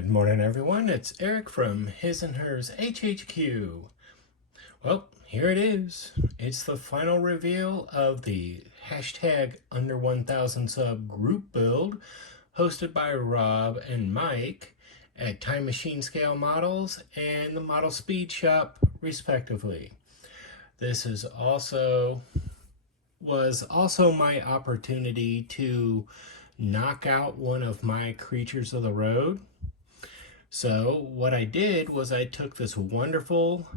Good morning, everyone. It's Eric from His&Hers HHQ. Well, here it is. It's the final reveal of the hashtag under 1000 sub group build hosted by Rob and Mike at Time Machine Scale Models and the Model Speed Shop, respectively. This was also my opportunity to knock out one of my creatures of the road. So what I did was I took this wonderful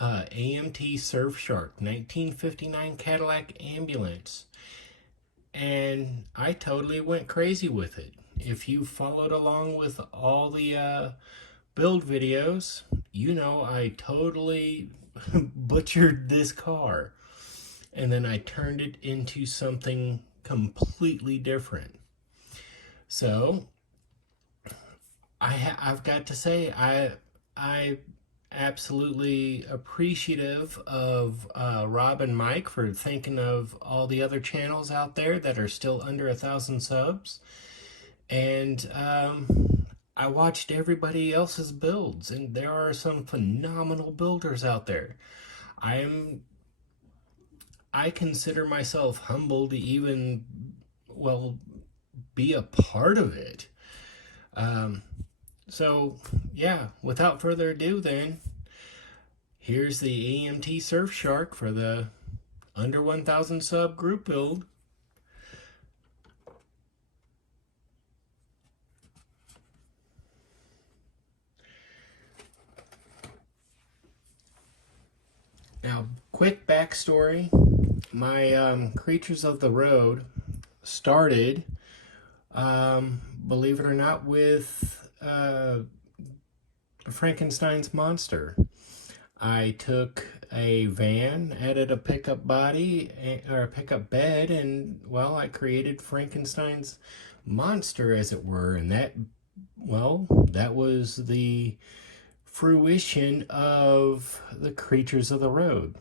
AMT Surfshark 1959 Cadillac ambulance and I totally went crazy with it. If you followed along with all the build videos, you know I totally butchered this car. And then I turned it into something completely different. So I've got to say I absolutely appreciative of Rob and Mike for thinking of all the other channels out there that are still under 1,000 subs, and I watched everybody else's builds, and there are some phenomenal builders out there. I consider myself humbled to even be a part of it. So, yeah, without further ado then, here's the AMT Surfshark for the under 1000 sub group build. Now, quick backstory. My Creatures of the Road started, believe it or not, with Frankenstein's monster. I took a van, added a pickup body or a pickup bed, and well, I created Frankenstein's monster, as it were, and that was the fruition of the Creatures of the Road.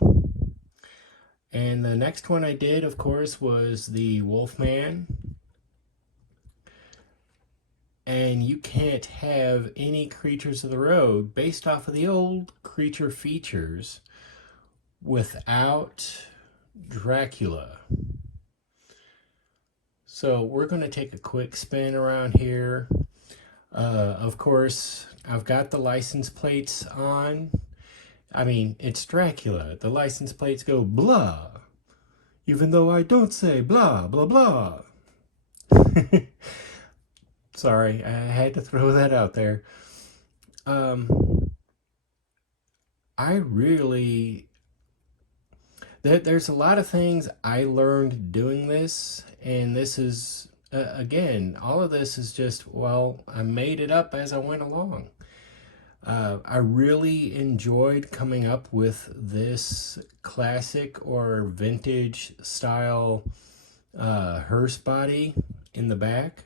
And the next one I did, of course, was the Wolfman. And you can't have any Creatures of the Road based off of the old creature features without Dracula. So we're going to take a quick spin around here. Of course, I've got the license plates on. I mean, it's Dracula. The license plates go blah, even though I don't say blah, blah, blah. Sorry, I had to throw that out there. There's a lot of things I learned doing this, and this is, again, all of this is just, I made it up as I went along. I really enjoyed coming up with this classic or vintage style hearse body in the back.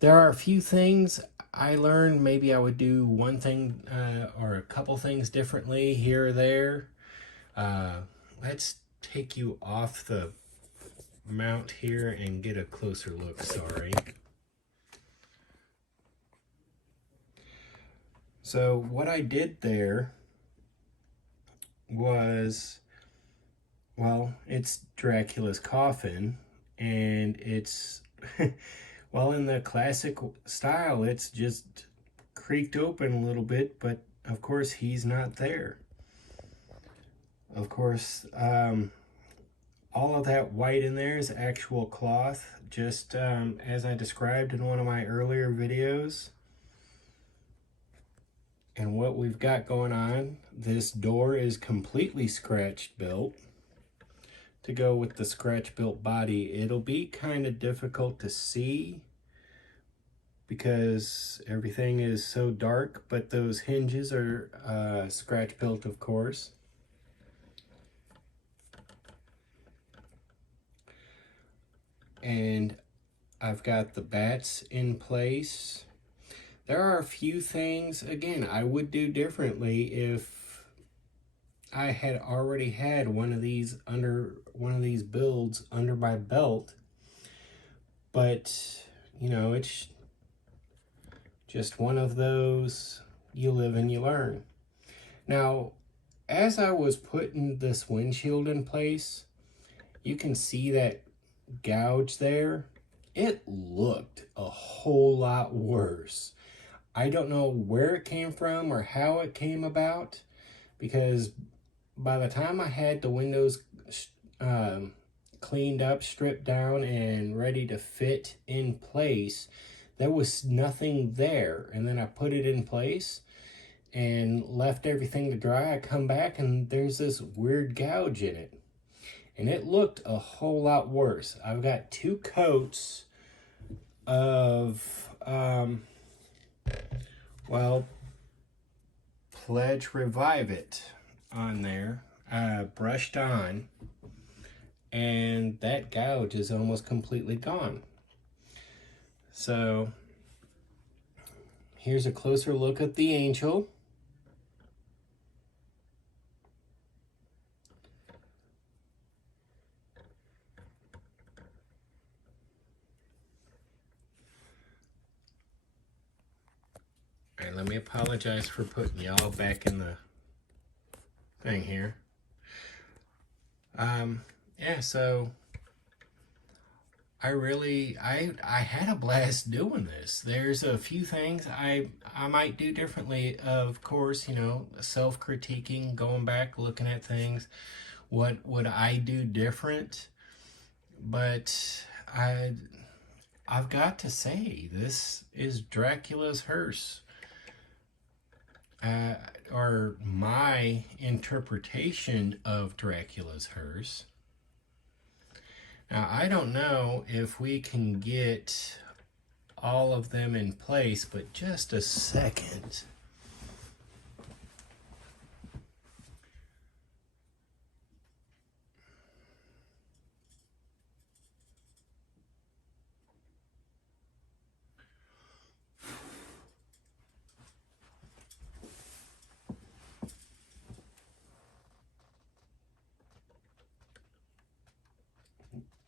There are a few things I learned. Maybe I would do one thing or a couple things differently here or there. Let's take you off the mount here and get a closer look. Sorry. So what I did there was, it's Dracula's coffin, and it's in the classic style, it's just creaked open a little bit, but of course he's not there. Of course, all of that white in there is actual cloth, just as I described in one of my earlier videos. And what we've got going on, this door is completely scratch built. To go with the scratch built body, it'll be kind of difficult to see because everything is so dark, but those hinges are scratch built, of course. And I've got the bats in place. There are a few things, again, I would do differently if I had already had one of these builds under my belt, but you know, it's just one of those, you live and you learn. Now, as I was putting this windshield in place, you can see that gouge there. It looked a whole lot worse. I don't know where it came from or how it came about, because by the time I had the windows cleaned up, stripped down, and ready to fit in place, there was nothing there. And then I put it in place and left everything to dry. I come back and there's this weird gouge in it. And it looked a whole lot worse. I've got 2 coats of, well, Pledge Revive It on there, brushed on, and that gouge is almost completely gone. So here's a closer look at the Angel. All right, let me apologize for putting y'all back in the thing here. Yeah, so I had a blast doing this. There's a few things I might do differently. Of course, you know, self-critiquing, going back, looking at things. What would I do different? But I've got to say, this is Dracula's Hearse. Or my interpretation of Dracula's Hearse. Now, I don't know if we can get all of them in place, but just a second.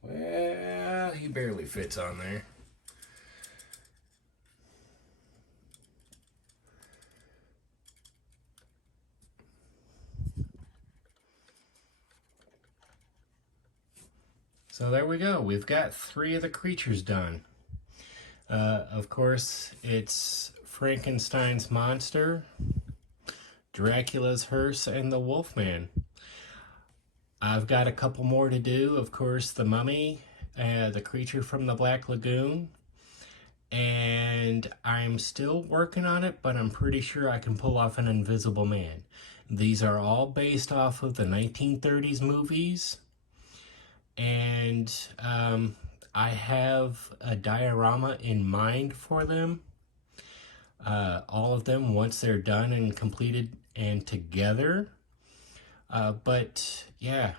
Well, he barely fits on there. So there we go. We've got 3 of the creatures done. Of course, it's Frankenstein's monster, Dracula's Hearse, and the Wolfman. I've got a couple more to do. Of course, the Mummy, the creature from the Black Lagoon, and I'm still working on it, but I'm pretty sure I can pull off an Invisible Man. These are all based off of the 1930s movies, and I have a diorama in mind for them. All of them, once they're done and completed and together. But yeah,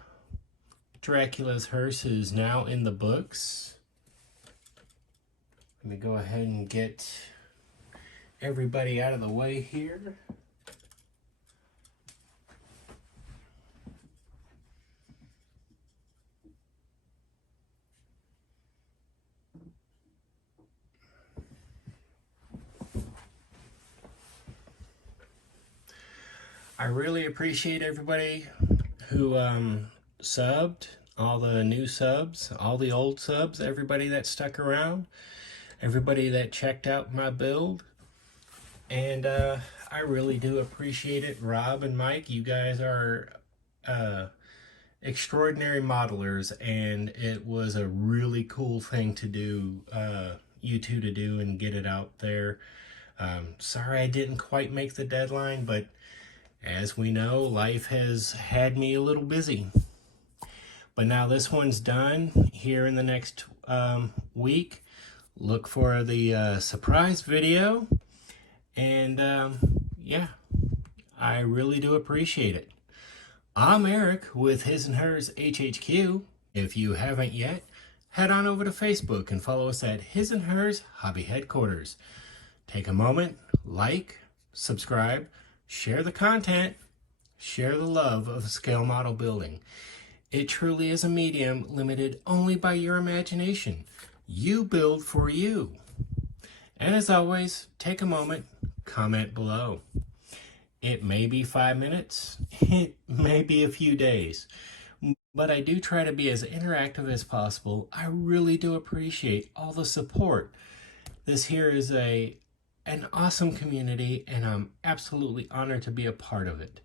Dracula's Hearse is now in the books. Let me go ahead and get everybody out of the way here. I really appreciate everybody who subbed, all the new subs, all the old subs, everybody that stuck around, everybody that checked out my build. And I really do appreciate it. Rob and Mike, you guys are extraordinary modelers, and it was a really cool thing to do, you two to do and get it out there. Sorry I didn't quite make the deadline, but as we know, life has had me a little busy. But now this one's done. Here in the next week, look for the surprise video. And yeah, I really do appreciate it. I'm Eric with His&Hers HHQ. If you haven't yet, head on over to Facebook and follow us at His&Hers Hobby Headquarters. Take a moment, like, subscribe, share the content, Share the love of scale model building. It truly is a medium limited only by your imagination. You build for you. And as always, take a moment, comment below. It may be 5 minutes, it may be a few days, but I do try to be as interactive as possible. I really do appreciate all the support. This here is an awesome community, and I'm absolutely honored to be a part of it.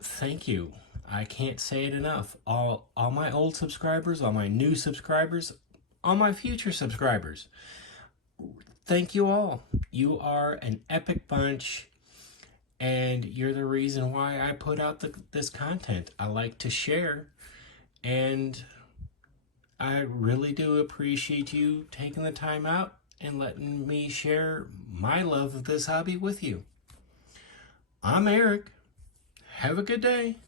Thank you. I can't say it enough. All my old subscribers, all my new subscribers, all my future subscribers. Thank you all. You are an epic bunch, and you're the reason why I put out this content. I like to share, and I really do appreciate you taking the time out and letting me share my love of this hobby with you. I'm Eric. Have a good day.